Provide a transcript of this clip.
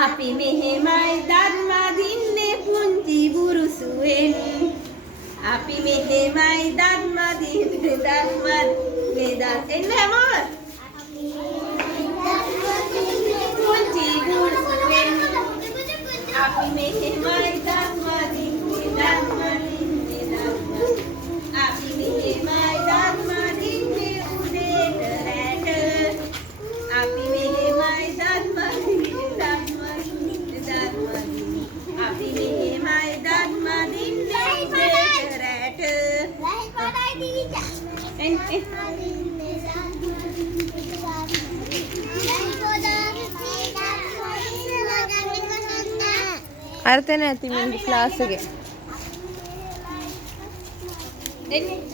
අපි මෙහෙමයි ධර්ම දින්නේ පුංචි බුරුසුවෙන් අපි මෙහෙමයි ධර්ම දින්නේ ධර්ම නේද එන්න හැමෝම පුංචි බුරුසුවෙන් අපි මෙහෙමයි ධර්ම දින්නේ ධර්ම අපි මෙහෙමයි ධර්ම දින්නේ උදේට රැට අපි මෙහෙමයි ධර්ම දින්නේ ධර්ම අපි මෙහෙමයි ධර්ම දින්නේ උදේට රැට අර්ථ නැති මින් ක්ලාස් එකේ එන්නේ